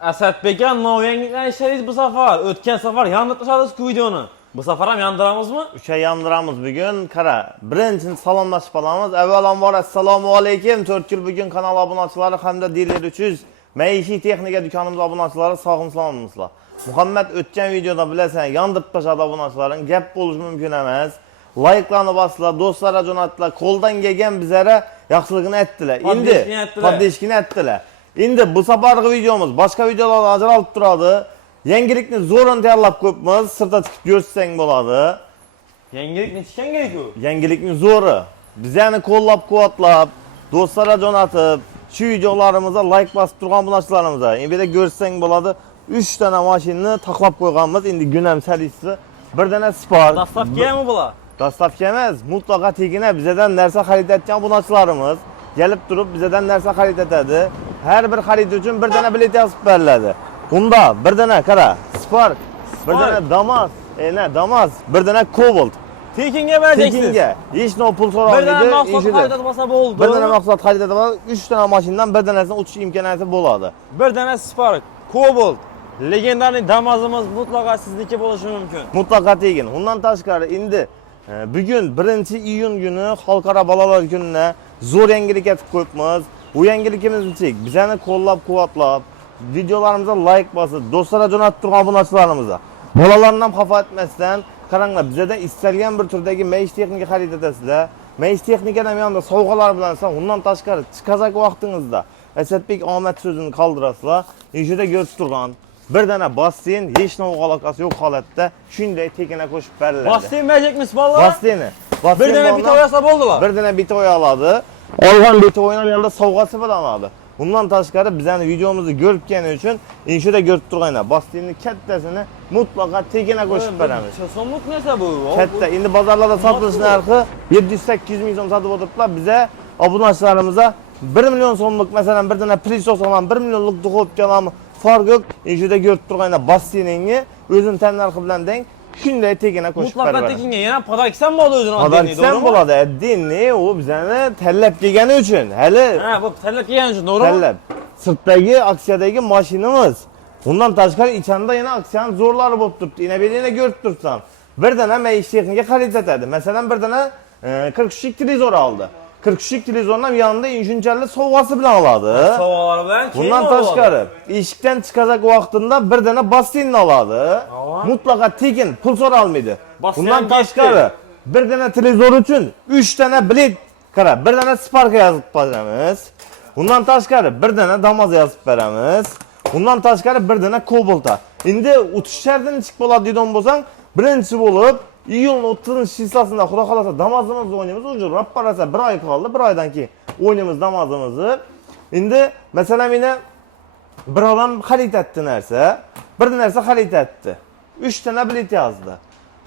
Asadbek'e novyenglikler işleriz bu sefer. Ötken sefer yandırmışlarız bu videonu. Bu sefer hem yandıramız mı? Üçe yandıramız bugün. Kara, birinci salamlaşıp alamız. Evvelan assalamu aleykum. 4 yıl bugün kanal abunatçıları hem de diler 300. Meyişi texnika dükkanımız abunatçıları sağım salamımızla. Muhammed ötken videoda bilesen yandırıp taşadı abunatçıların. Gep buluş mümkün emez. Like'larını bastılar, dostlara jonattılar. Koldan gegen bizlere yaxşılığını ettiler. Paddeşkini ettiler. İndi bu seferki videomuz başka videolardan ajralıp turadı. Yengilikni zorun tayyorlap ko'pmiz, sirtda chiqib ko'rsang bo'ladi. Yengilik ne çıkan gerek o? Yengilikni zo'ri. Biz yani qo'llab-quvvatlab, do'stlarga jo'natib, shu videolarimizga like bosib turgan bunachilarimizga. Endi de ko'rsang bo'ladi. 3 dana mashinani taqlab qo'yganmiz. Endi günam salisi. Bir dana Spark. Dastavkaya mı bular? Dastavka emas, mutlaka tegine bizden narsa xarid etgan bunachilarimiz gelip durup bizden narsa xarid etadi. Her bir xarid uchun bir dana bilet yozib beriladi. Bunda bir dana qara, Spark, bir dana Damas, Damas, bir dana Cobalt. Tekinge vereceksiniz. Tekinge. Hiç no pul soramaydı. Bir dana maksat xarid etmasa bo'ldi. Bir dana maksat xarid etmasa 3 dana maşından bir danesini uçuş imkaniyeti bo'ladi. Bir dana Spark, Cobalt, legendarniy Damazimiz mutlaka sizniki bo'lishi mumkin. Mutlaka tegin. Bundan tashqari endi bugün 1 iyun günü Xalqaro balalar gününe zo'r yangilik etib qo'yibmiz. Bu yangilikimiz uchun bizani qo'llab-quvvatlab, videolarımıza like basıp, dostlara jo'natib turgan obunachilarimizni bolalardan xafa etmasdan, qaranglar, bizden istalgan bir turdagi mayish texnika xarid etasizlar. Mayish texnikadan yanında sovg'alar bilan undan tashqari chiqajak vaqtingizda Asadbek omad so'zini qoldirasizlar. Ishida ko'rib turgan bir dana basseyn hech nima alakası yo'q holatda shunday tekina qo'shib beriladi. Basseyn verecekmiş vallahi. Basseyni. Bir dana bit oyasa bo'ldilar. Bir dana bit oyaladı. Olgan bit oynayan yanında sovg'asi bilan oladi. Bundan tashqari bizani videomuzu ko'rgani uchun ishida ko'rib turganlar basseyni kattasini mutlaka tekina qo'shib beramiz. So'mlik nesa bu? Katta. Endi bozorlarda sotilish narxi 700-800 ming so'm sotib o'tiriblar. Bize obunachilarimizga 1 milyon so'mlik masalan bir dana prisos olan 1 milyonluk duxovka olami fark yo'q. Ishida ko'rib turganlar basseyningi o'zini tan narxi bilan teng shunday tekina qo'shib beramiz. Mutlaka tekinga yana padaksam bo'ladi o'zini adini, to'g'rimi? Bo'ladi. Adini u bizani tanlab kelgani uchun. Hali bu tanlab kelgani uchun, to'g'rimi? Tanlab. Sirtdagi aksiyadagi mashinamiz. Bundan tashqari ichanda yana aksiyaning zo'rlari bo'lib turibdi. Yana ko'rib tursan. Bir dana mayish texnika xarid etadi. Masalan, bir dana 43 televizor oldi. 43 televizordan yanında injincherli sovg'asi bilan oladi. Sovg'alar bilan keyin bundan tashqari eshikdan chiqajak vaqtida bir dana basseynni oladi. Mutlaka tekin, pul so'ralmaydi. Bundan tashqari bir dana televizor uchun 3 dana bilet, qara, bir dana Spark yozib beramiz. Bundan tashqari bir dana Damas yozib beramiz. Bundan tashqari bir dana Cobalt'a. Endi o'tish shartidan chiqib bo'ladi deydigan bo'lsang, birinchi bo'lib iyun 30 hissasında xudo xolasa Damazimizni o'ynaymiz. O'sha rapparasa 1 oy qoldi. 1 oydan keyin o'ynaymiz Damazimizni. Endi masalan meni bir odam xarid etdi narsa, bir narsa xarid etdi. 3 dana bilet yozdi.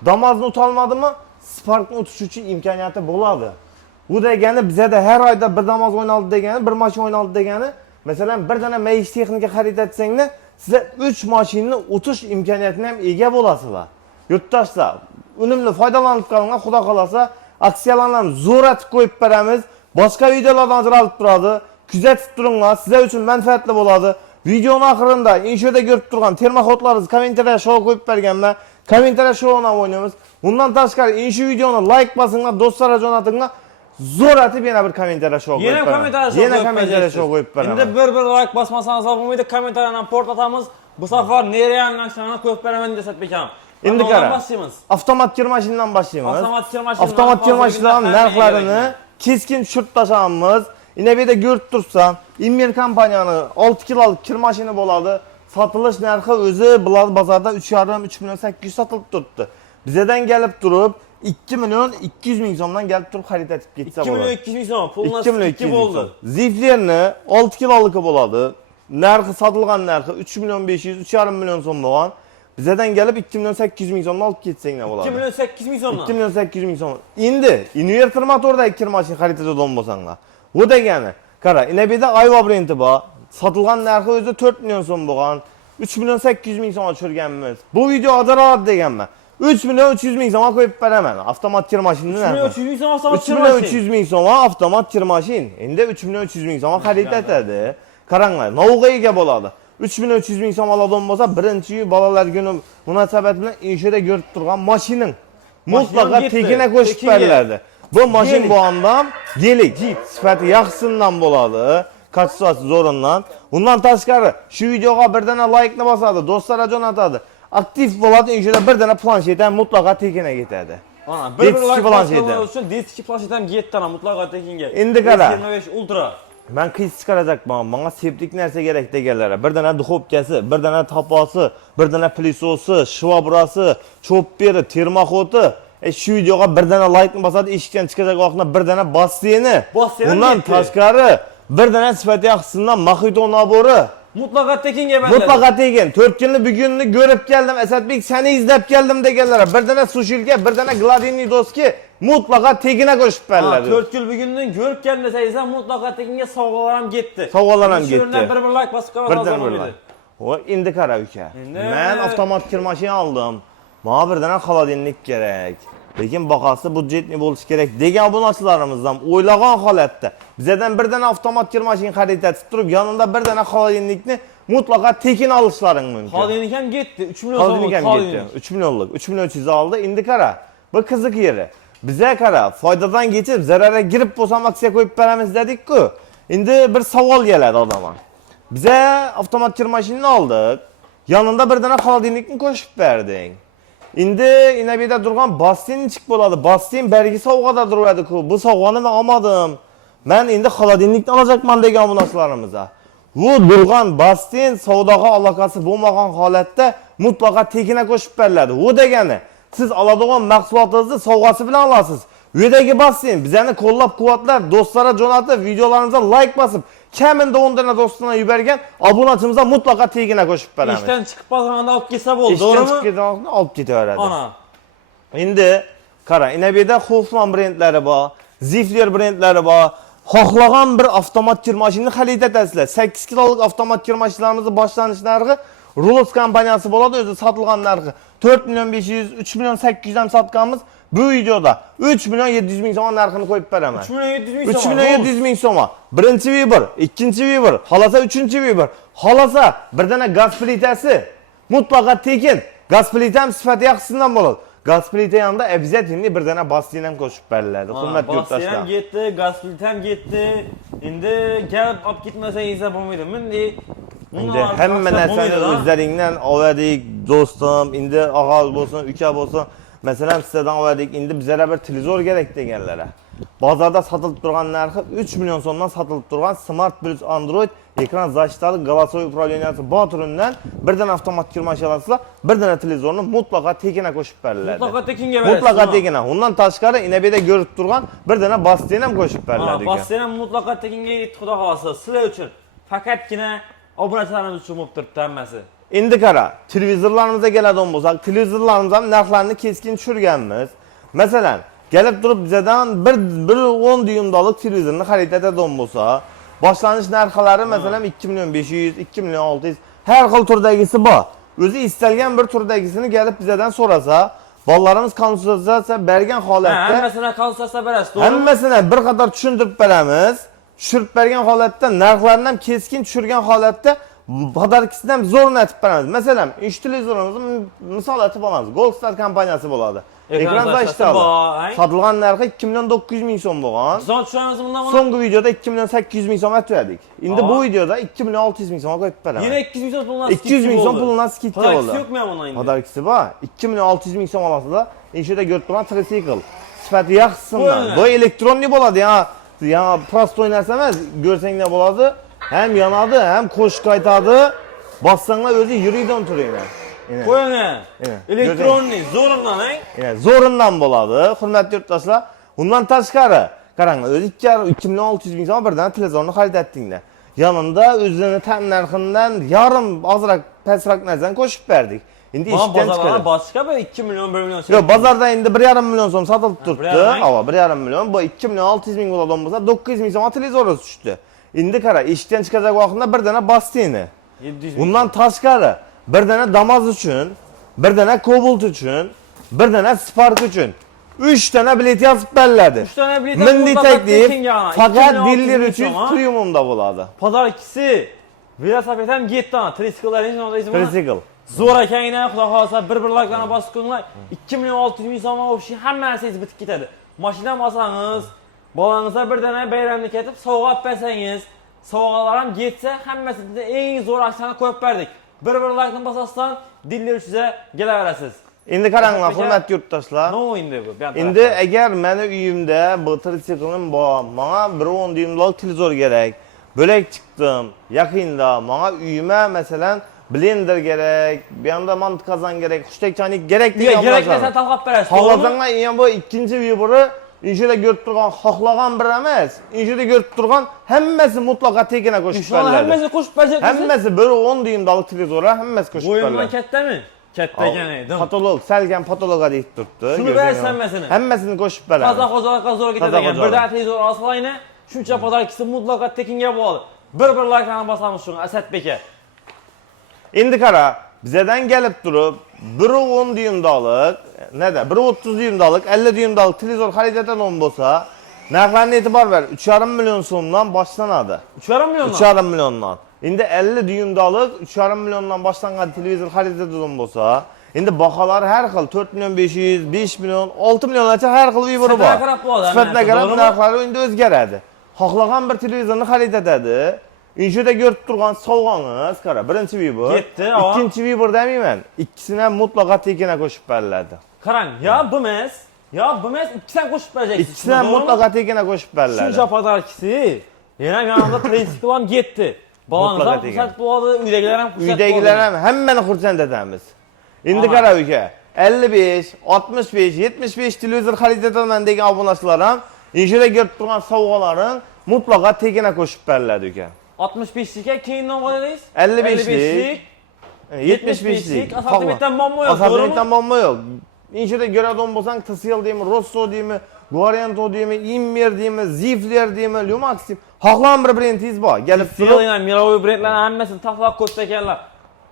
Damazni o'tolmadimi? Sparkni o'tish uchun imkoniyati bo'ladi. Bu degani bizda har oyda bir Damaz o'ynaldi degani, bir mashina o'ynaldi degani, masalan bir dana mayish texnika xarid etsanglar, sizlar 3 mashinani o'tish imkoniyatiga ham ega bo'lasizlar. Yurtdoshlar, unumli foydalanib qolinglar, xudo xolasa aksiyalarni zo'r etib qo'yib beramiz. Boshqa videolardan ajralib turadi. Kuzatib turinglar, sizlar uchun manfaatli bo'ladi. Videoning oxirida inshoda ko'rib turgan termoxodlaringizni kommentariyaga show qo'yib berganman. Kommentariya showini o'ynaymiz. Bundan tashqari insho videoni like bosinglar, do'stlarga jo'natinglar. Zo'r etib yana bir kommentariya show qo'yib beraman. Yana kommentariya show qo'yib beraman. Endi bir like bosmasangiz bo'lmaydi, kommentariyadan port atamiz. Bu safar nereye naşlarına qo'yib beraman deb Asadbek ham. Endi qara. Avtomat kirmashindan boshlaymiz. Avtomat kirmashinlarning narxlarini keskin tushirib tashlamiz. Ina bu yerda ko'rib tursan, Inmer kompaniyani 6 kiloluk kirmashini bo'ladi. Sotilish narxi o'zi bozorda 3,5-3 milyon 800 sotilib turibdi. Bizdan kelib turib 2 milyon 200 ming so'mdan kelib turib xarid etib ketsa bo'ladi. 2 milyon 200 ming so'm, pulni 2 bo'ldi. Ziflerni 6 kiloluki bo'ladi. Narxi sotilgan narxi 3 milyon 500, 3,5 milyon so'm bo'lgan. Bizden gelip 2 milyon 800 ming so'mdan olib ketsang ne bo'ladi? 2 milyon 800 ming so'mdan. 2 milyon 800 ming so'm. Endi inverter motordagi kirmasin xarid etadigan bo'lsanglar. Bu degani, qara, Inabida Ayva brendi bor. Sotilgan narxi o'zi 4 milyon so'm bo'lgan. 3 milyon 800 ming so'mga tushirganmiz. Bu video adorat deganman. 3 milyon 300 ming so'mga qo'yib beraman. Avtomat kirmashinni narxi. 3 milyon 300 ming so'm avtomat kirmashin. 3 milyon 300 ming so'mga avtomat kirmashin. Endi 3 milyon 300 ming so'mga xarid etadi. Qaranglar, novga ega bo'ladi. 3300 ming so'm oladigan bo'lsa, birinchi bolalar kuni munosabati bilan ishida ko'rib turgan mashining mutlaqo tekina qo'shib beriladi. Bu mashin bu ham gelik, sifati yaxshisidan bo'ladi, kachествоsi zo'rindan. Undan tashqari shu videoga bir dana like-ni bosadi, do'stlarga jo'natadi. Aktiv bo'ladi, ishida bir dana planshet ham mutlaqo tekina ketadi. Ana, bir like bosganlar uchun disk planshet ham ketdi ana mutlaqo tekinga. Endi qara. 25 Ultra. Ben qiz chiqaracakman. Menga septik narsa kerak deganlar. Bir dana duxovkasi, bir dana taposi, bir dana pilisosi, shvobrasi, chopperi, termoxoti. Shu videoga bir dana like-ni bosadi, eshikdan chiqajak vaqtda bir dana basseyni. Undan tashqari bir dana sifati yaxshisidan maxito nabori. Mutlaqo tekinga beriladi. Mutlaqo tekin. 4 kunni bugunni ko'rib keldim. Asadbek seni izlab keldim deganlar. Bir dana sushilga, bir dana gladinniy doski mutlaqo tekina qo'shib beriladi. 4 kun bugundan ko'rib keldim desangizlar mutlaqo tekinga sovg'alar ham ketdi. Sovg'alar ham ketdi. Shundan bir like bosib qo'yadi. O endi qara uka. Men avtomat kirmashina oldim. Menga bir dana xolodilnik kerak. Lekin bahası budjetli bo'lishi kerak degan obunachilarimizdan o'ylagan holatda bizdan bir dana avtomat kirmashina xarid etib turib, yonida bir dana xolodilnikni mutlaqo tekin olishlaring mumkin. Xolodilnik ham ketdi. 3 million so'm ketdi. 3 millionlik, 3300 oldi. Endi qara. Bu qiziq yeri. Bize qara, foydadan geçip zarara girib bo'lsam aksiya qo'yib beramiz dedik-ku. Endi bir savol keladi odamga. Bize avtomat kirmashinani oldik. Yanında bir dana xolodilnikni qo'shib berding. Endi inabida turgan basseyn chiq bo'ladi. Basseyn bergi sovg'ada turadi-ku. Bu sovg'ani men olmadim. Men endi xolodilnikni olacakman degan bu narsalarimiz. Bu durgan basseyn savdoga aloqasi bo'lmagan holatda mutlaqo tekina qo'shib beriladi. U degani siz oladigan mahsulotingizni sovg'asi bilan olasiz. Uyedagi basseyn bizani qo'llab-quvvatlab, do'stlarga jo'natib, videolarimizga like bosib, kamida 10 dana do'stuna yuborgan obunachimizga mutlaqo tegina qo'shib beramiz. Ishdan chiqib qolganda olib kelsa bo'ldi, to'g'rimi? Ishdan chiqib ketganda olib ketaveradi. Ana. Endi qara, inabida Hoffman brendlari bor, Zifler brendlari bor. Xohlagan bir avtomat kirmashinani xarid etasizlar. 8 kilolik avtomat kirmashinlarimizni boshlanish narxi Rulos kompaniyasi bo'ladi, o'zi sotilgan narxi 4 million 500, 3 million 800 dan sotganmiz. Bu videoda 3 million 700 ming so'm narxini qo'yib beraman. 3 million 700 ming so'm. 3 million 700 ming so'm. Birinchi Viber, ikkinchi Viber, xolasa uchinchi Viber. Xolasa bir dana gaz plitasi mutlaqo tekin. Gaz plitam sifati yaxshisidan bo'ladi. Gaz plita yanında обязательно bir dana basseyn ham qo'shib beriladi. Hurmatli yurtdoshlar. Basseyn ham ketdi, gaz plita ham ketdi. Endi kelib olib ketmasangiz bo'lmaydi. Endi hamma narsani o'zlaringdan oldik, do'stim. Endi og'a bo'lsin, uka bo'lsin. Masalan, sizlardan oldik. Endi bizlarga bir televizor kerak deganlar. Bozorda sotilib turgan narxi 3 million so'mdan sotilib turgan Smart Plus Android ekran защитali голосовой управленияsi bor turidan bir dana avtomat kirmashinasizlar, bir dana televizorni mutlaqo tekina qo'shib beriladi. Mutlaqo tekinga berasiz. Mutlaqo tekina. Undan tashqari inabida ko'rib turgan bir dana basseyn ham qo'shib beriladi. Basseyn ham mutlaqo tekinga yetdi, xudo xolasa. Sizlar uchun faqatgina obunachilarimiz uchun bo'lib turibdi hammasi. Endi qara, televizorlarimizga keladigan bo'lsak, televizorlarimiz ham narxlarini keskin tushirganmiz. Masalan, kelib turib bizdan 10 dyumdalik televizorni xarid etadigan bo'lsa, boshlanish narxlari masalan 2 million 500, 2 million 600 har xil turdagisi bor. O'zi istalgan bir turdagisini kelib bizdan so'rasa, bolalarimiz konsultatsiya bergan holatda hammasini konsultatsiya berasiz, to'g'rimi? Hammasini bir qator tushuntirib beramiz. Tushirib bergan holatda narxlarni ham keskin tushirgan holatda podarkisini ham zo'rni aytib beramiz. Masalan, 3 televizorimizni misol aytib olamiz. Goldstar kompaniyasi bo'ladi. Ekran защитali. Sotilgan narxi 2 million 900 ming so'm bo'lgan. Son tushiramiz bundan mana. So'nggi videoda 2 million 800 ming so'm aytdik. Endi bu videoda 2 million 600 ming so'm qo'yib beramiz. Yana 200 ming so'm puldan 200 ming so'm puldan skidka bo'ldi. Podarkisi yo'qmi bundan endi? Podarkisi bor. 2 million 600 ming so'm olasizlar. Ishida ko'rib turgan tricycle. Sifati yaxshisidan. Bu elektronli bo'ladi ya. Ya prostoy narsa emas, ko'rsanglar bo'ladi. Hem yanadi, hem qo'shiq aytadi. Bossanglar o'zi yuridan turinglar. Qo'ying. Elektronli zo'rindan, zo'rindan bo'ladi. Hurmatli yurtdoshlar, undan tashqari qarang, o'zi 2 million 600 ming so'm birdan televizorni xarid etdinglar. Yanında o'zini tan narxidan yarim ozroq pastroq narsani qo'shib berdik. Endi ishdan chiqadi. Boshqa bir 2 million 1 million so'm. Yo'q, bozorda endi 1,5 million so'm sotilib turibdi. Ava 1,5 million, bu 2 million 600 ming bo'ladigan bo'lsa 900 ming so'm televizor tushdi. Endi qara, ishdan chiqajak vaqtda bir dana basseyni. 700 ming. Bundan tashqari bir dana Damas uchun, bir dana Cobalt uchun, bir dana Spark uchun 3 dana bilet yozib beriladi. 3 dana bilet milliy taklif faqat dillar uchun premiumda bo'ladi. Podarkisi Velosiped ham getdi ana. Tricycle için orada izin var. Tricycle. Zo'r ekan ina, xudo xolasa bir like'larni bosib qo'yinglar. 2 million 600 ming so'mga o'pshi hamma narsangiz bitib ketadi. Mashina olsangiz, bolangizga bir dana bayramni ketib sovg'a olib bersangiz, sovg'alar ham yetsa, hammasida eng zo'r aksiyani qo'yib berdik. Bir like'ni bosasdan dillar uchiga kelaverasiz. Endi qaranglar, hurmatli yurtdoshlar. No endi bu. Endi agar meni uyimda bu tritsiklim bor, menga 1.10 dyuymlik televizor kerak. Bo'lak chiqdim. Yaqinda menga uyima masalan blender kerak, bir yanda mant qozon kerak, xushtak choynak kerak degan kerak desa talqab berasiz. Xohlasanglar endi bu ikkinchi vibori inshida ko'rib turgan, xohlagan bir emas, inshida ko'rib turgan hammasi mutlaqo tekina qo'shib beriladi. Hammasi qo'shib beriladi. Hammasi 1.10 dyuymlik televizorlar hammasi qo'shib beriladi. Bo'yindan kattami? Katta ekan edi. Patolog, salgan patologa deyib turibdi. Shuni berasiz hammasini. Hammasini qo'shib beradi. Toza xo'jalikqa zo'r ketadi ekan. Bir dona televizor olsanglar, shuncha podarkisi mutlaqo tekinga bo'ladi. Bir like'larni bosamiz shuni Asadbekka. Endi qara, bizdan kelib turib 1.10 dyuymlik, neda? 1.30 dyuymlik, 50 dyuymlik televizor xarid etadigan bo'lsa, narxlarga e'tibor ber. 3,5 million so'mdan boshlanadi. 3,5 milliondan? 3,5 milliondan. Endi 50 dyuymlik 3,5 milliondan boshlangan televizor xarid etadigan bo'lsa, endi baholar har xil 4 million 500, 5 million, 6 milliongacha har xil vibori bor. Sifatga qarab narxlari endi o'zgaradi. Xohlagan bir televizorni xarid etadi. Inshida ko'rib turgan sovg'angiz, qara, birinchi vibor. Ketdi, ikkinchi vibor demayman. Ikkisini ham mutlaqo tekina qo'shib beriladi. Qarang, yo bu emas, ikkisini qo'shib berasiz. Ikkisini ham mutlaqo tekina qo'shib beriladi. Shuncha podarkisi. Yana yanimda tricycle ham ketdi. Balonlar ham xursand bo'ladi, uydagilar ham xursand bo'ladi. Uydagilar ham hammani xursand etamiz. Endi qara uka, 55, 65, 75 televizor xarid etaman degan obunachilar ham inshida ko'rib turgan sovg'alaring mutlaqo tekina qo'shib beriladi uka. 65likka keyin nima qo'yadingiz? 55lik, 75lik. Asortimentdan muammo yo'q. Asortimentdan muammo yo'q. Inshida ko'radigan bo'lsang, TCL deymi, Rosso deymi, Guarento deymi, Immer deymi, Zifler deymi, Lumax deymi. Xohlagan bir brendingiz bor. Kelib turib, TCL, Mirovoy brendlarning hammasini taxlab ko'rsa ekanlar.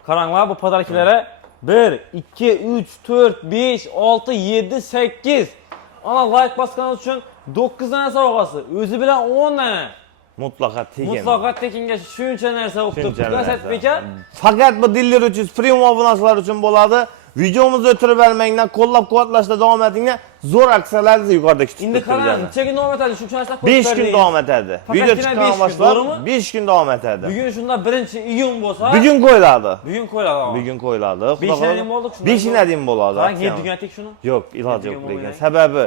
Qaranglar bu podarkilari 1, 2, 3, 4, 5, 6, 7, 8. Ana like bosganingiz uchun 9 dana sovg'asi, o'zi bilan 10 dana. mutlaqo tekin. Mutlaqo tekinga shuncha narsa o'qitib Asadbekka. Faqat bu dillar uchun, premium obunachilar uchun bo'ladi. Videomizni o'tirib bermanglar, qo'llab-quvvatlashda davom etinglar. Zo'r aksiyalarni yuqorida kutib Endi qarang, necha kun davom etadi? Shuncha narsa qo'yib 5 kun davom etadi. Video chiqqan boshlab 5 kun davom etadi. Bugun shunda 1-iyun bo'lsa, bugun qo'yiladi. Bugun qo'yiladi. Bugun qo'yiladi. 5-dan bo'ldi shunda. 5dan bo'ladi. Qarang, yetdigan tek shuni. Yo'q, iloji yo'q lekin. Sababi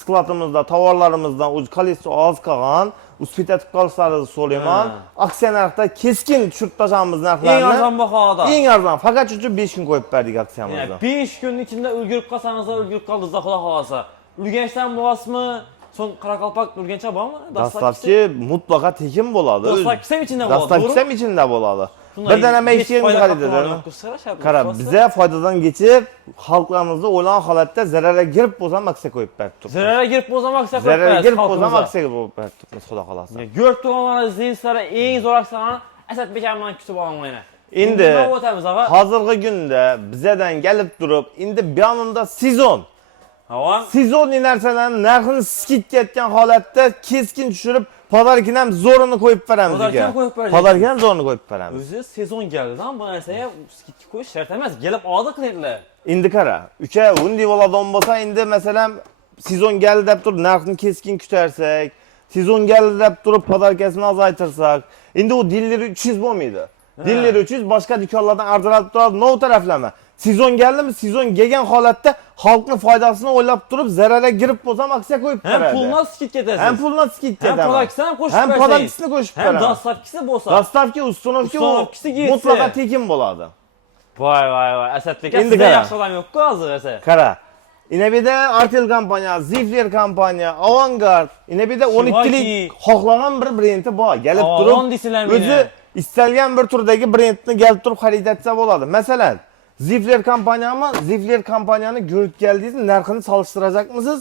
skladimizda tovarlarimizdan o'z kolleksi oz qolgan, uspetib qolsangiz So'layman, aksiya narxda keskin tushirib tashamiz narxlarni. Eng arzon bahoda. Eng arzon, faqat uchun 5 kun qo'yib berdik aksiyamizda. 5 kun ichida ulgurib qolsangiz, ulgurib qoldingiz, xudo xolasa. Urganchdan bo'lasizmi? So'ng Qoraqalpoq Urgancha bormi? Dastlabki mutlaqo tekin bo'ladi. Dastlabki ham ichida bo'ladi. Dastlabki ham ichida bo'ladi. Bir dana mayshen xarid etiladi. Qarab, biza foydadan kechib, xalqlarimizni o'ylagan holatda zararga girib bo'lsam aksiya qo'yib berdik. Zararga girib bo'lsam aksiya qo'yib berdik. Zararga girib bo'lsam aksiya qo'yib berdik, xudo xolasa. Ko'rib turganlaringiz zinslara eng zo'r aksiyalarni Asadbek bilan kutib olinglar. Endi hozirgi kunda bizadan kelib turib, endi buyoqda sezon. Sezonli narsalarni narxini sikib ketgan holatda keskin tushirib, podarkini ham zo'rini qo'yib beramiz ekan. Podarkini ham zo'rini qo'yib beramiz. O'zi sezon keldi-dan bu narsaga skidka qo'yish shart emas. Kelib oldi klientlar. Endi qara, uka bunday bo'ladigan bo'lsa, endi masalan sezon keldi deb turib narxni keskin ko'tarsak, sezon keldi deb turib podarkasini ozaytirsak, endi u dilleri 300 bo'lmaydi. Dilleri 300 boshqa do'konlardan arzimalib turadi, nov taraflama. Sezon keldimi, sezon kelgan holatda xalqning foydasini o'ylab turib, zararga girib bo'lsam aksiya qo'yib beradi. Ham pulni skid ketasiz. Ham pulni skid ketadi. Ham podarkisini ham qo'shib berasiz. Ham podarkisini qo'shib beradi. Ham dastavkisi bo'lsa. Dastavki, ustunovki mutlaqo tekin bo'ladi. Voy, Asadbek, sizda yaxshi odam yo'q-ku hozir esa. Qara. Inabida Artel kompaniya, Zifler kompaniya, Avangard, inabida 12lik xohlagan bir brendi bor. Kelib turib, o'zi istalgan bir turdagi brendni kelib turib xarid etsa bo'ladi. Masalan, Zifler kompaniyami? Zifler kompaniyani ko'rib keldingiz, narxini solishtirajaqmisiz?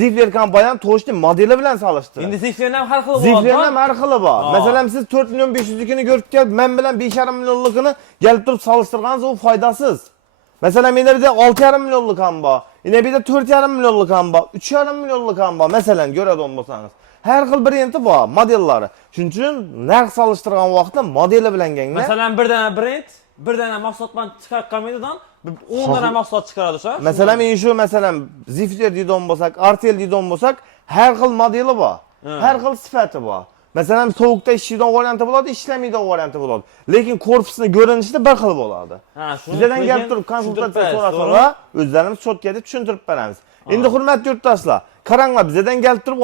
Zifler kompaniyaning to'shli modeli bilan solishtiring. Endi Ziflerning ham har xili bor. Ziflerning ham har xili bor. Masalan, siz 4 million 500likini ko'rib kelib, men bilan 5,5 millionlikini kelib turib solishtirganingiz u foydasiz. Masalan, menda bir de 6,5 milyonluk ham bor. Yine bir de 4,5 milyonluk ham bor, 3,5 milyonluk ham bor. Masalan, ko'radigan bo'lsangiz. Her xil varianti bor, modellari. Shuning uchun narx solishtirgan vaqtda modeli bilan ganglar. Masalan, bir dana brend, bir dana mahsulotdan chiqarganmidan 10 dana mahsulot chiqaradi o'sha. Masalan, men shu masalan Zifter deydigan bo'lsak, Artel deydigan bo'lsak, har xil modeli bor. Har xil sifati bor. Masalan, sovuqda ishlaydigan varianti bo'ladi, ishlamaydigan varianti bo'ladi. Lekin korpusni ko'rinishida bir xil bo'ladi. Ha, shuni bizdan kelib turib konsultatsiya so'rasalar, o'zlarimiz cho'tkada tushuntirib beramiz. Endi hurmatli yurtdoshlar, qaranglar, bizdan kelib turib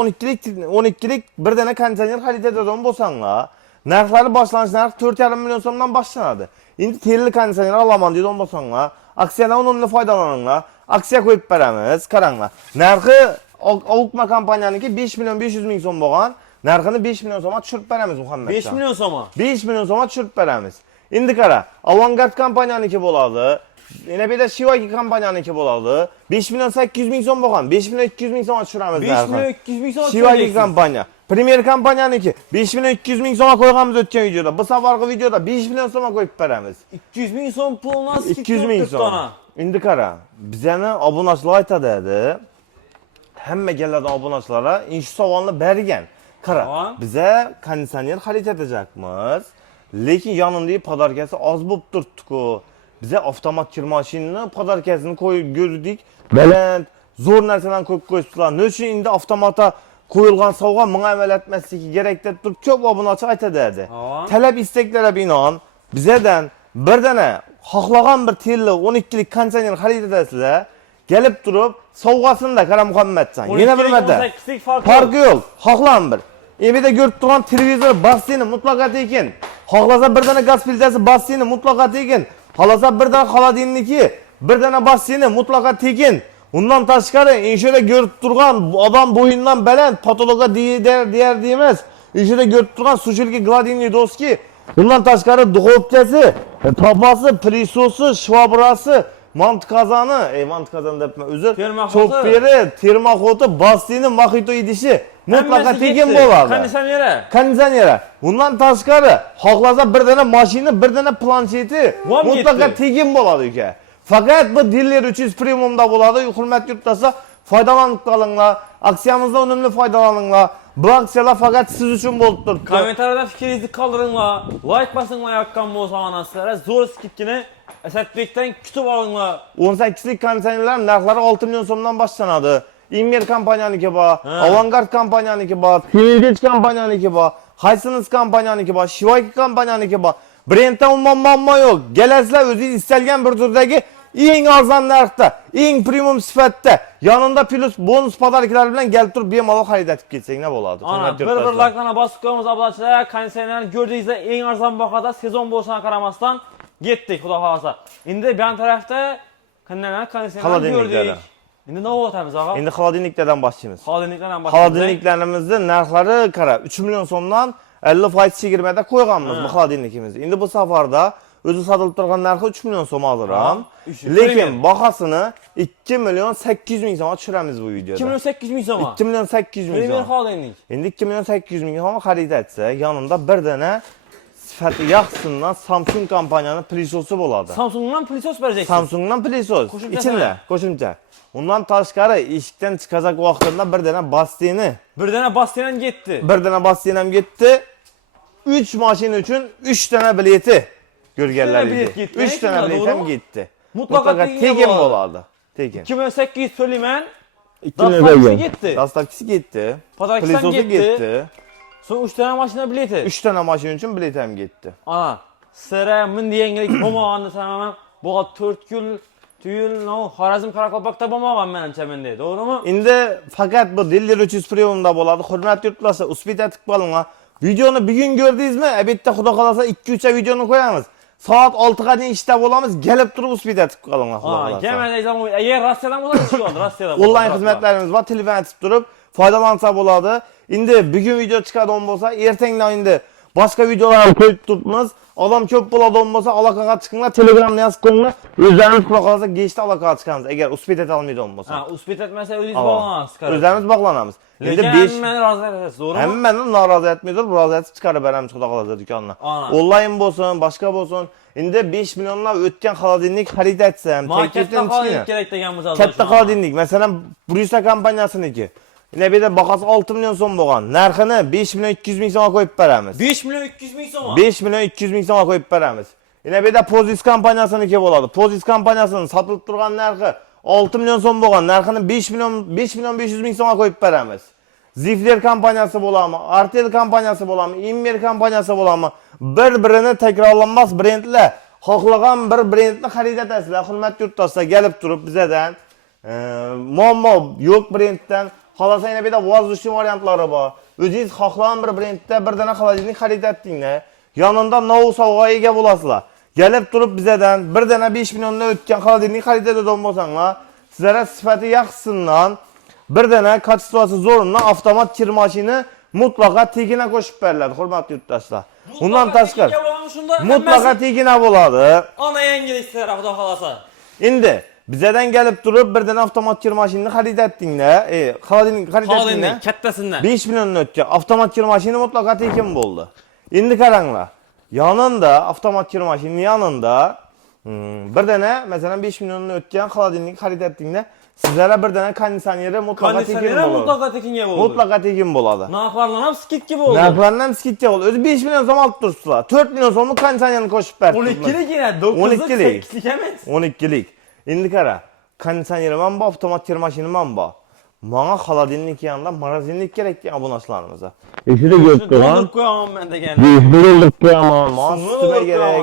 12lik bir dana konditsioner xarid etadigan bo'lsanglar, narxlari boshlanish narxi 4,5 million so'mdan boshlanadi. Endi telli konditsioner olaman deydigan bo'lsanglar, aksiyadan unumli foydalaninglar. Aksiya qo'yib beramiz, qaranglar. Narxi Avukma kompaniyaniki 5 million 500 ming so'm bo'lgan. Narxini 5 million so'mga tushirib beramiz Muhammad. 5 million so'mga. 5 million so'mga tushirib beramiz. Endi qara, Avangard kompaniyaniki bo'ladi. Yana bir de Shivaki kompaniyaniki bo'ladi. 5 million 800 ming so'm bo'lgan. 5 million 200 ming so'mga tushiramiz narxini. 5 million 200 ming so'mga. Shivaki kompaniya. Premier kompaniyaniki 5 million 200 ming so'mga qo'yganmiz o'tgan videoda. Bu safargi videoda 5 million so'mga qo'yib beramiz. 200 ming so'm puldan 200 ming so'm. Endi qara, bizani obunachilar aytadi edi. Hamma keladi obunachilara shu savolni bergan. Qara, bize konditsioner xarid edecekmiz. Lekin yonindagi podarkasi oz bo'lib turibdi-ku. Bize avtomat kir mashinani podarkasini qo'yib ko'rdik. Baland, zo'r narsalarni qo'yib qo'yibsizlar. Ne uchun endi avtomata qo'yilgan sovg'a menga amal etmasligi kerak deb turib ko'p obunachi aytadi edi. Talab istaklarga binoan bizdan bir dana xohlagan bir telli 12lik konditsioner xarid edasizlar. Gelip durup sovg'asini da Qara Muhammadjon. Yana bir marta. Farqi yo'q. Xohlan bir. Evde görüp duran televizor basini mutlaka tekin. Xohlasa bir dana gaz filtrasi basini mutlaka tekin. Xohlasa bir dana xolodilniki, bir dana basini mutlaka tekin. Undan tashqari şöyle görüp durgan adam boyundan baland patologa diğer diyemez. Şöyle görüp durgan sushilki gladinli doski. Bundan tashqari duxovkasi, tapası, prisosu, şvabrası, mant kazanı, mant kazanı depme özür. Çopberi, termoxoti, basini, maxito idişi mutlaka tekin bo'ladi. Konditsioneri. Bundan tashqari, xohlasa bir dana mashina, bir dana plansheti mutlaka tekin bo'ladi uka. Fakat bu diller 300 premiumda bo'ladi. Hurmatli yurtdoshlar, foydalanib qolinglar. Aksiyamizdan unumli foydalaninglar. Bu aksiyalar fakat siz uchun bo'lib turibdi. Kommentariyada fikringizni qoldiringlar. Like bosinglar yoqqan bo'lsa sizlarga zo'r skidkini Asadbekdan kutib olinglar. 18lik konditsionerlar narxlari 6 million so'mdan boshlanadi. Inmer kompaniyaniki bor, Avangard kompaniyaniki bor, Philips kompaniyaniki bor, Hisense kompaniyaniki bor, Shivaki kompaniyaniki bor. Brenddan umuman yo'q. Kelasizlar o'zingiz istalgan bir turdagi eng arzon narxda, eng premium sifatda, yonida plus bonus podarkalar bilan kelib turib bemalol xarid etib ketsak ne bo'ladi? Ana, bir laklarga bosib qo'yamiz obunachilar. Konditsionerni ko'rdingizlar, eng arzon bahoda sezon bo'lishini qaramasdan getdik, xudo xolasa. Endi bu tarafda konditsionerni ko'rdik. Endi nima o'tamiz og'a? Endi xolodilniklardan boshlaymiz. Xolodilniklarimizni narxlari qara 3 million so'mdan 50% chegirmada qo'yganmiz bu xolodilnikimizni. Endi bu safarda o'zi sotilib turgan narxi 3 million so'm hozirham. Lekin bahosini 2 million 800 ming so'mga tushiramiz bu videoda. 2 million 800 ming so'm. 2 million 800 ming so'm. Xolodilnik. Endi 2 million 800 ming so'mga xarid etsa, yonida bir dana sifati yaxshisidan Samsung kompaniyaning prisosi bo'ladi. Samsungdan prisos bereceksiniz. Samsungdan prisos. İçinde qo'shimcha. Undan tashqari eshikdan chiqajak vaqtida bir dana bastini. Bir dana bastinam ketdi. Bir dana bastinam ketdi. 3 mashina uchun 3 dana bileti ko'rganlar edi. 3 dana bilet ham ketdi. Mutlaka tekin bo'ladi. Tekin. 2800 to'layman. 2000 ketdi. Dastavkisi ketdi. Prisosi ketdi. So'ng 3 dana mashina bileti. 3 dana mashina uchun bilet ham ketdi. Ana, sira min deganlik bo'lmaganda sanaman. Bu 4 yil Tuyul, Xorazm Qoraqalpoqda bo'lmagan menimcha menda, to'g'rimi? Endi faqat bu Diller 300 premiumda bo'ladi. Hurmatli yurtdoshlar, uspet etib qolinglar. Videoni bugun ko'rdingizmi? Albatta xudo xolasa 2-3 videoni qo'yamiz. Soat 6 ga deyin ishda bo'lamiz. Kelib turib uspet etib qolinglar xudo xolasa. Agar Rossiyadan bo'lsa shu anda Rossiyada. Onlayn xizmatlarimiz bor, telefon etib turib foydalansa bo'ladi. Endi bugun video chiqadigan bo'lsa, ertangdan endi boshqa videolarni qo'yib turibmiz. Adam ko'p bo'ladigan bo'lsa, aloqaga chiqinglar, Telegramni yozib qo'yinglar. O'zlaringiz xudo xolasa gechda aloqaga chiqamiz. Agar uspet eta olmaydigan bo'lsa. Ha, uspet etmasa o'zingiz bog'lanasiz. O'zlarimiz bog'lanamiz. Endi 5 hammani rozi etasiz, to'g'rimi? Hammani norozi etmaydir, rozi etib chiqarib beramiz xudo xolasa do'kondan. Onlayn bo'lsin, boshqa bo'lsin. Endi 5 millionlab o'tgan xolodilnik xarid etsam, katta xolodilnik kerak degan bo'lsa. Katta xolodilnik, masalan, Brusa kompaniyasiniki. Yine bir de bakası 6 milyon so'm bo'lgan. Narxini 5 milyon 200 ming so'mga qo'yib beramiz. 5 milyon 200 bin so'm. 5 milyon 200 ming so'mga qo'yib beramiz. Yine bir de Pozis kompaniyasıniki bo'ladi. Pozis kompaniyasının satılıp turgan narxi 6 milyon so'm bo'lgan. Narxini 5 milyon 500 ming so'mga qo'yib beramiz. Zifler kompaniyasi bo'ladimi, Artel kompaniyasi bo'ladimi, Immer kompaniyasi bo'ladimi? Bir-birini takrorlanmas brendlar. Xohlagan bir brendni xarid etasizlar. Hurmatli yurtdoshlar, kelib turib bizdan muammo yo'q brenddan xolasa yana bir de vazgeçiş variantlari bor. O'zingiz xohlagan bir brendda bir dana xolajinlik xarid etdinglar. Yanında novuk sovg'aga ega bo'lasizlar. Kelib turib bizdan bir dana 5 milliondan o'tgan xolajinlik xarid etadigan bo'lsanglar, sizlarga sifati yaxshisidan bir dana kachествоsi zo'ridan avtomat kir mashini mutlaka tegina qo'shib beriladi, hurmatli yurtdoshlar. Undan tashqari mutlaka tegina bo'ladi. Ana yangiliklar Xudo xolasa. Endi bizdan kelib turib bir dana avtomat kir mashinini xarid etdinglar, xolajinlik xarid etdinglar. Kattasidan 5 milliondan o'tgan avtomat kir mashini mutlaka tekin bo'ldi. Endi qaranglar. Yanında avtomat kir mashinining yanında bir dana masalan 5 milliondan o'tgan xolajinlik xarid etdinglar. Sizlere bir dana konditsioneri mutlaka tekin bo'ladi. Mutlaka tekinga bo'ladi. Mutlaka tekin bo'ladi. Narxlardan ham skidka bo'ldi. Narxlardan ham skidka bo'ldi. O'zi 5 million so'm olib turibsizlar. 4 million so'mlik konditsionerni qo'shib berdi. 12lik yana 9lik 8lik emas. 12lik. Endi qara, konditsionerim ham bor, avtomat kir mashinim ham bor. Menga xolodilnik yanında morozinlik kerak ekan obunachilarimizga. Eshida ko'p turgan. Qo'yaman men degan. Buyurlik qo'yaman. Mostima kerak.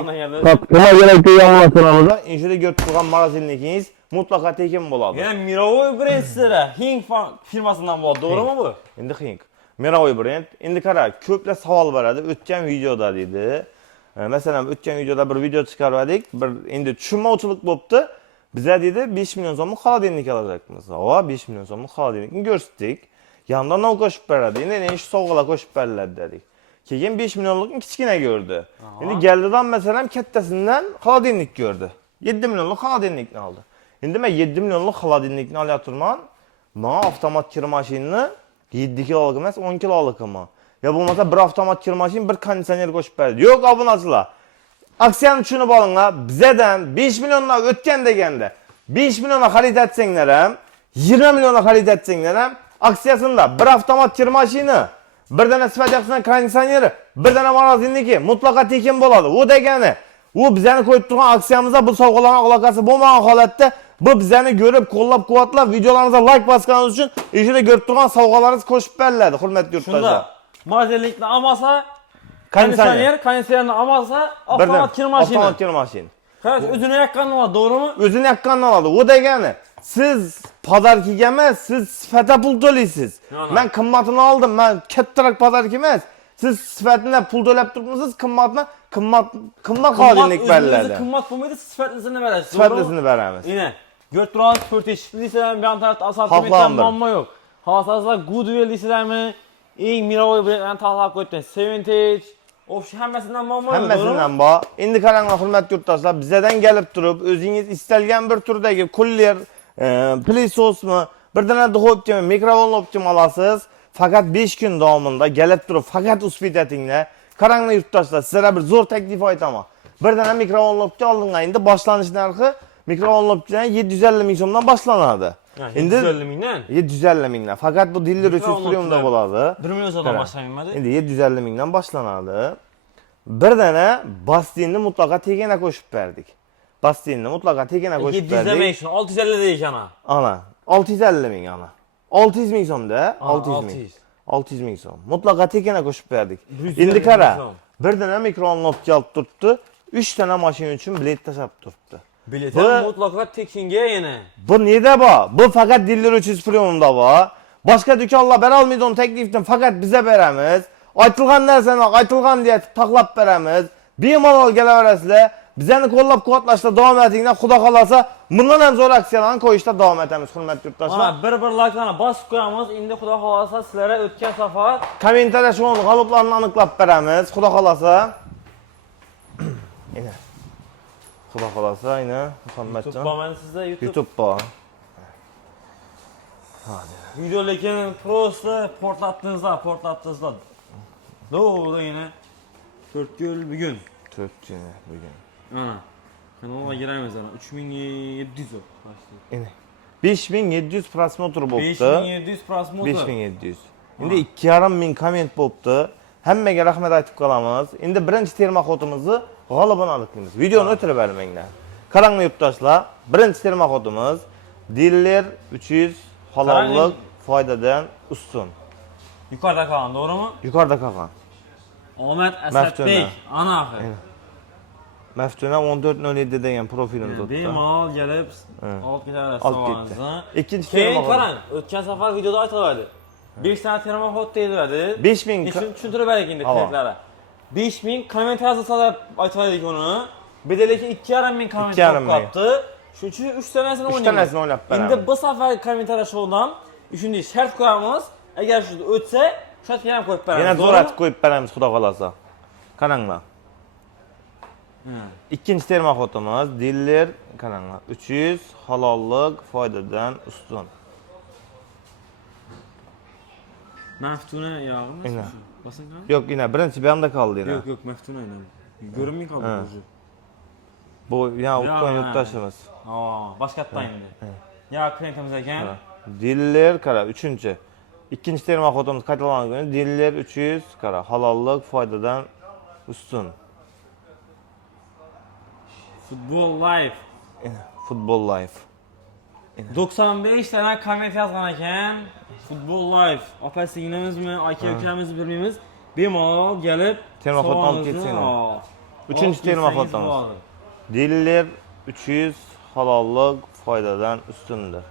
Qatqima kerak degan masalalarda eshida ko'p turgan morozinligingiz mutlaka tekin bo'ladi. Yani Mirovoy brendlari Hing firmasidan bo'ladi, to'g'rimi bu? Endi Hing. Mirovoy brend. Endi qara, ko'plar savol beradi. O'tgan videoda dedi. Masalan, o'tgan videoda bir video chiqardik. Bir endi tushunmovchilik bo'libdi. Bize dedi 5 milyon so'mlik xolodilnik alacakmiz. Ava 5 milyon so'mlik xolodilnikni ko'rsatdik. Yanında nov qo'shib beradi. Endi shu sovg'alar qo'shib beriladi dedik. Keyin 5 milyonlukni kichkina ko'rdi. Endi geldidan mesela kattasidan xolodilnik ko'rdi. 7 milyonluk xolodilnikni oldi. Endi men 7 milyonluk xolodilnikni olayotganman. Menga avtomat kir mashinini 7 kiloluk emas 10 kiloluk ama. Ya bo'lmasa bir avtomat kir mashin bir konditsioner qo'shib beradi. Yo'q obunachilar. Aksiyani tushunib olinglar. Bizdan 5 milliondan o'tgan deganda 5 milyona xarid etsanglar ham, 20 milyona xarid etsanglar ham aksiyasida bir avtomat kir mashini, bir dana sifat yaxshidan konditsioneri, bir dana morozinniki mutlaka tekin bo'ladi. U degani, u bizani qo'yib turgan aksiyamizda bu sovg'alarning aloqasi bo'lmagan holatda bu bizani ko'rib, qo'llab-quvvatlab, videolarimizga like bosganingiz uchun ishida ko'rib turgan sovg'alaringiz qo'shib beriladi, hurmatli yurtdoshlar. Shunda morozinlikni olmasa konditsionerni olmasa avtomat kir mashini. Avtomat kir mashini. Qarang, o'zini yaqqandan oladi, to'g'rimi? O'zini yaqqandan oladi. U degani, siz pazarkiga emas, siz sifata pul to'laysiz. Men qimmatini oldim, men kattaroq pazarki emas. Siz sifatini pul to'lab turibsiz, qimmat xolodilnik beriladi. Qimmat bo'lmaydi, sifatini berasiz. Sifatini beramiz. Yine, Götturan 4 eshikli deysizlarmi, bir tarafta assortimentdan muammo yo'q. Xohlasangizlar Goodwill deysizlarmi, eng Mirovoy bilan tahlil qo'ydim. Seventage, o'sha hammasidan muammo yo'q. Hammasidan bor. Endi qaranglar, hurmatli yurtdoshlar, bizdan kelib turib, o'zingiz istalgan bir turdagi kuller, plisosmi, bir dana duxovkami, mikrovolnovkami olasiz. Fakat 5 kun davomida kelib turib, fakat uspitatinglar. Qaranglar yurtdoshlar, sizlarga bir zo'r taklif aytaman. Bir dana mikrovolnovka oldinga endi boshlanish narxi mikrovolnovkadan 750 ming so'mdan boshlanadi. Endi 750 mingdan? 750 mingdan. Fakat bu dillar uchun premiumda bo'ladi. 1 million so'mdan boshlanmadi. Endi 750 mingdan boshlanadi. Bir dana bastinni mutlaka tegina qo'shib berdik. Bastinni mutlaka tegina qo'shib berdik. 700 ming, 650 deysan ana. Ana, 650 ming ana. 600 ming so'mda, 600 ming. 600 ming so'm. Mutlaka tegina qo'shib berdik. Endi qara, bir dana mikrovolnovka olib turibdi, 3 dana mashina uchun bilet tashab turibdi. Bilet mutlaka tekinga yana. Bu neda bor? Bu faqat dillar uchun premiumda bor. Boshqa do'konlar bera olmaydi uni taklifni faqat biza beramiz. Aytilgan narsani aytilgan deya taqlab beramiz. Bemalol kelaverasizlar. Bizani qo'llab-quvvatlashda davom etinglar. Xudo xolasa, bundan ham zo'r aksiyalarni qo'yishda davom etamiz, hurmatli yurtdoshlar. Mana bir like'larni bosib qo'yamiz. Endi xudo xolasa sizlarga o'tgan safar kommentariyada shu g'oliblarni aniqlab beramiz, xudo xolasa. Ina. Xudo xolasa, ina Muhammadjon. Mana sizda YouTube bor. Video lekin prosta portlatdingizlar. Doğru yine 4 yıl bugün. 4 yıl bugün. Ana. Kanala giremiz ana. 3700 yok. Ine. 5700 prosmotr bo'libdi. 5700 prosmotr. 5700. Endi 2500 komment bo'libdi. Hammaga rahmat aytib qolamiz. Endi birinchi termoxotimizni g'olibini aniqlaymiz. Videoni o'tirib bermanglar. Qaranglar yurtdoshlar, birinchi termoxotimiz Diller 300 halollik foydadan ustun. Yuqorida qolgan, to'g'rimi? Yuqorida qolgan. Omad Asadbek, anaxi. Maftuna 1407 degan profilimiz o'tdi. Bemalol kelib olib ketadi savolingizni. Ikkinchi Keyin termoxot. qarang, o'tgan safar videoda aytiladi. 5 ta termoxot deyiladi. 5000 tushuntirib bering endi klientlarga. 5000 kommentar yozsalar aytaylik uni. Bedeliki 2500 kommentar qolibdi. Shuning uchun 3 tanasini o'ynaymiz. 3 tanasini o'ynab beramiz. Endi bu safar kommentar shoudan shunday shart qo'yamiz. Agar shu o'tsa, shart ham qo'yib beramiz. Yana zo'rat qo'yib beramiz, xudo xolasa. Qaranglar. İkinci termoxotimiz Diller qaranglar 300 halollik foydadan ustun. Maftuna yog'imi? Bosingan? Yo'q, yine birinchi buyamda qoldi yine. Yo'q, Maftuna ina. Ko'rinmay qoldi o'zi. Bu yana o'tgan yurtdoshimiz. Ha, boshqatdan endi. Ya klientimiz ekan. Diller qara 3-chi. İkinci termoxotimiz qaytalangan kuni Diller 300 qara halollik foydadan ustun. Futbol Life. Futbol Life. 95 tane komment yazgan ekan. Futbol Life. Opa singlimizmi, aka ukamiz bilmaymiz. Bemalol kelib termoxotni olib ketsinlar. 3-chi termoxotimiz. Diller 300 halollik foydadan ustundir.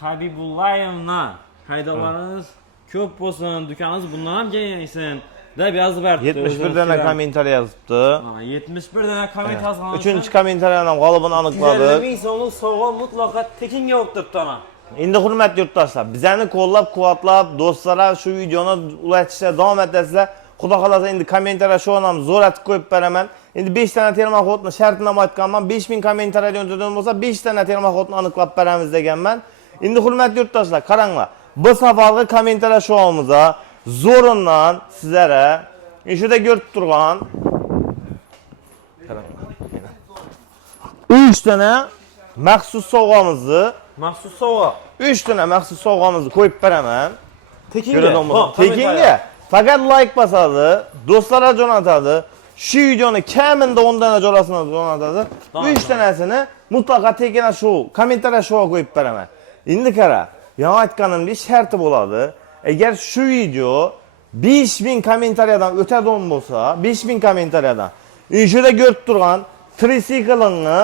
Habibullayevna haydalarınız ko'p bo'lsin, dukanınız bundan ham kengaysin deb yozib berdi. 71 dana kommentariy yozibdi. 71 dana komment yozgan. 3-chi kommentariydan g'olibini aniqladik. 150 ming so'mlik sovg'a mutlaqo tekinga bo'lib turibdi ana. Endi hurmatli yurtdoshlar, bizani qo'llab-quvvatlab, do'stlar shu videoni ulatishda davom etasizlar. Xudo xolasa endi kommentariy sho'nam zo'ratib qo'yib beraman. Endi 5 dana termoxotni shartini aytganman. 5000 kommentariydan o'tadigan bo'lsa 5 dana termoxotni aniqlab beramiz deganman. Endi hurmatli yurtdoshlar, qaranglar. Bu safargi kommentariy sho'imizda zo'rindan sizlarga shuda ko'rib turgan 3 dana maxsus sovg'amizni, Maxsus sovg'a. 3 dana maxsus sovg'amizni qo'yib beraman. Tekinga. Tekinga. Faqat like bosadi, do'stlarga jo'natadi. Shu videoni kamida 10 dana jo'rasini jo'natadi. 3 danasini mutlaqo tekin shu kommentariy sho'ga qo'yib beraman. Endi qara, yana aytganimdek sharti bo'ladi. Agar shu video 5000 kommentariyadan o'tadigan bo'lsa, 5000 kommentariyadan shunda ko'rib turgan tricyklingni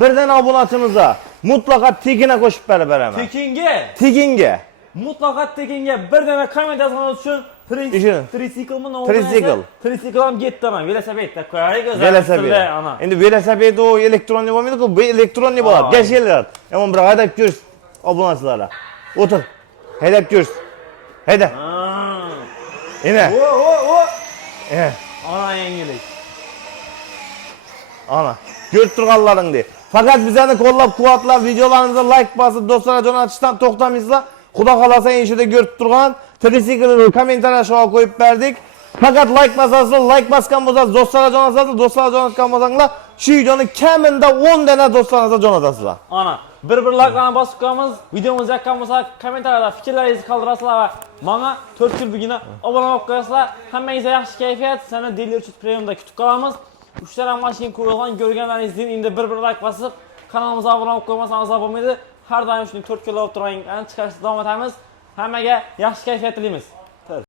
birdan obunachimizga mutlaqo tekina qo'shib beraman. Tekinga. Tekinga. Mutlaqo tekinga bir dana komment yozganingiz uchun tricyklmi nomi? Tricycle ham ketdiman. Velosipedda qo'yaylik o'zi. Velosiped. Endi velosiped o elektronli bo'lmaydi-ku, bu elektronli bo'ladi. Kelinglar. Yomon bir haydab ko'rs obunachilarga. O'tir. Haydab ko'rs. Hayda. Ina. O. Ana yangilik. Ana. Ko'rib turganlaringni. Faqat bizani qo'llab-quvvatlab, videolarimizga like bosib, do'stlarga jo'natishdan to'xtamaysizlar. Xudo xolasa ishida ko'rib turgan tricyklni kommentariy sho'ga qo'yib berdik. Faqat like bosasizlar, like bosgan bo'lsangiz do'stlarga jo'natasizlar, do'stlarga jo'natgan bo'lsanglar, shu videoni kamida 10 dana do'stlaringizga jo'natasizlar. Ana, bir like bosib qo'yamiz. Videomiz yoqqan bo'lsa, kommentariyada fikrlaringizni qoldirasizlar va menga 4 yil bugina obuna bo'lib qo'yasizlar. Hammangizga yaxshi kayfiyat, sana Diller 300 Premiumda kutib qolamiz. 3 ta mashina ko'rgan, ko'rganlaringizdan endi bir like bosib, kanalimizga obuna bo'lib qo'ymasangiz bo'lmaydi. Har doim shuni 4 kilo olib turgan chiqarishda davom etamiz. Hammaga yaxshi kayfiyat tilaymiz.